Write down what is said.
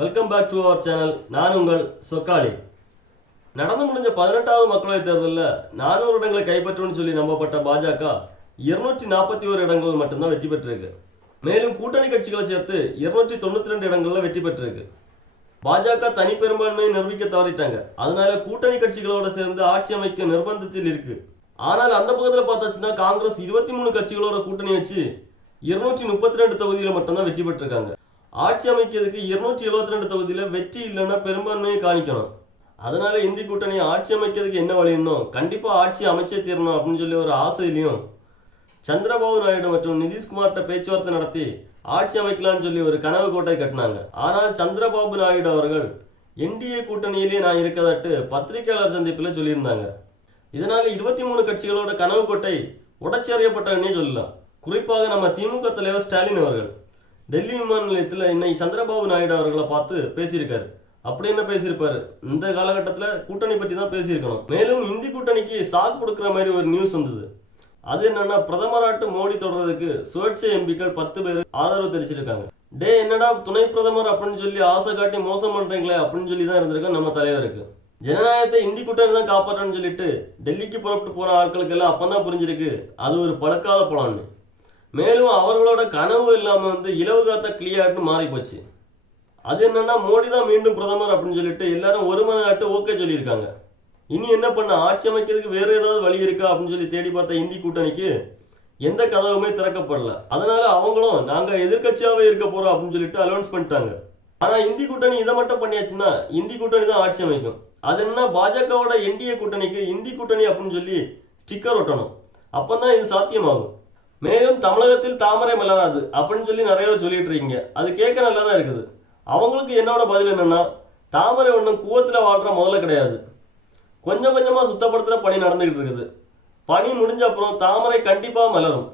Welcome back to our channel நான் உங்கள் சொக்காளி. நடந்து முடிஞ்ச பதினெட்டாவது மக்களவைத் தேர்தலில் நானூறு இடங்களை கைப்பற்றும்னு சொல்லி நம்பப்பட்ட பாஜக இருநூற்றி நாற்பத்தி ஒரு இடங்கள் மட்டும்தான் வெற்றி பெற்றிருக்கு. மேலும் கூட்டணி கட்சிகளை சேர்த்து இருநூற்றி தொண்ணூற்றி ரெண்டு இடங்கள்ல வெற்றி பெற்றிருக்கு. பாஜக தனி பெரும்பான்மையை நிரூபிக்க தவறிட்டாங்க. அதனால கூட்டணி கட்சிகளோட சேர்ந்து ஆட்சி அமைக்க நிர்பந்தத்தில் இருக்கு. ஆனால் அந்த பக்கத்தில் பார்த்தாச்சுன்னா காங்கிரஸ் இருபத்தி மூணு கட்சிகளோட கூட்டணி வச்சு இருநூற்றி முப்பத்தி ரெண்டு தொகுதியில் மட்டும்தான் வெற்றி பெற்றிருக்காங்க. ஆட்சி அமைக்கிறதுக்கு இருநூற்றி எழுபத்தி ரெண்டு தொகுதியில் வெற்றி இல்லைன்னா பெரும்பான்மையை காணிக்கணும். அதனால இந்தி கூட்டணி ஆட்சி அமைக்கிறதுக்கு என்ன வழியணும் கண்டிப்பாக ஆட்சி அமைச்சே தீரணும் அப்படின்னு சொல்லி ஒரு ஆசையிலையும் சந்திரபாபு நாயுடு மற்றும் நிதிஷ்குமார்கிட்ட பேச்சுவார்த்தை நடத்தி ஆட்சி அமைக்கலாம்னு சொல்லி ஒரு கனவு கோட்டை கட்டினாங்க. ஆனால் சந்திரபாபு நாயுடு அவர்கள் என்டிஏ கூட்டணியிலேயே நான் இருக்கதாட்டு பத்திரிகையாளர் சந்திப்பில் சொல்லியிருந்தாங்க. இதனால இருபத்தி மூணு கட்சிகளோட கனவு கோட்டை உடச்சேறியப்பட்டன்னே சொல்லலாம். குறிப்பாக நம்ம திமுக தலைவர் ஸ்டாலின் அவர்கள். டெல்லி விமான நிலையத்தில் இன்னைக்கு சந்திரபாபு நாயுடு அவர்களை பார்த்து பேசியிருக்காரு. அப்படி என்ன பேசியிருப்பாரு? இந்த காலகட்டத்தில் கூட்டணி பற்றி தான் பேசியிருக்கணும். மேலும் இந்தி கூட்டணிக்கு சாக் கொடுக்குற மாதிரி ஒரு நியூஸ் வந்தது. அது என்னன்னா பிரதமராட்டு மோடி தொடர்றதுக்கு சுயேட்சை எம்பிக்கள் பத்து பேர் ஆதரவு தெரிவிச்சிருக்காங்க. டே என்னடா துணை பிரதமர் அப்படின்னு சொல்லி ஆசை காட்டி மோசம் பண்றீங்களே அப்படின்னு சொல்லி தான் இருந்திருக்கோம் நம்ம தலைவருக்கு. ஜனநாயகத்தை இந்தி கூட்டணி தான் காப்பாற்றணும்னு சொல்லிட்டு டெல்லிக்கு புறப்பட்டு போன ஆட்களுக்கு எல்லாம் அப்பதான் புரிஞ்சிருக்கு. அது ஒரு பழக்காத பலன்னு. மேலும் அவர்களோட கனவு இல்லாம வந்து இலவு காத்த கிளியாட்டு மாறி போச்சு. அது என்னன்னா மோடி தான் மீண்டும் பிரதமர் அப்படின்னு சொல்லிட்டு எல்லாரும் ஒரு மனதாட்டு ஓகே சொல்லியிருக்காங்க. இனி என்ன பண்ண? ஆட்சி அமைக்கிறதுக்கு வேற ஏதாவது வழி இருக்கா அப்படின்னு சொல்லி தேடி பார்த்த இந்தி கூட்டணிக்கு எந்த கதவுமே திறக்கப்படல. அதனால அவங்களும் நாங்க எதிர்க்கட்சியாவே இருக்க போறோம் அப்படின்னு சொல்லிட்டு அலௌன்ஸ் பண்ணிட்டாங்க. ஆனா இந்தி கூட்டணி இதை மட்டும் பண்ணியாச்சுன்னா இந்தி கூட்டணி தான் ஆட்சி அமைக்கும். அது என்ன பாஜகவோட என்டிஏ கூட்டணிக்கு இந்தி கூட்டணி அப்படின்னு சொல்லி ஸ்டிக்கர் ஒட்டணும். அப்பதான் இது சாத்தியமாகும். மேலும் தமிழகத்தில் தாமரை மலராது அப்படின்னு சொல்லி நிறைய சொல்லிட்டு இருக்கீங்க. அது கேட்க நல்லா தான் இருக்குது. அவங்களுக்கு என்னோட பதில் என்னன்னா தாமரை ஒன்றும் கூவத்தில் வாழ்கிற முதல்ல கிடையாது. கொஞ்சம் கொஞ்சமாக சுத்தப்படுத்துகிற பணி நடந்துக்கிட்டு இருக்குது. பணி முடிஞ்ச அப்புறம் தாமரை கண்டிப்பாக மலரும்.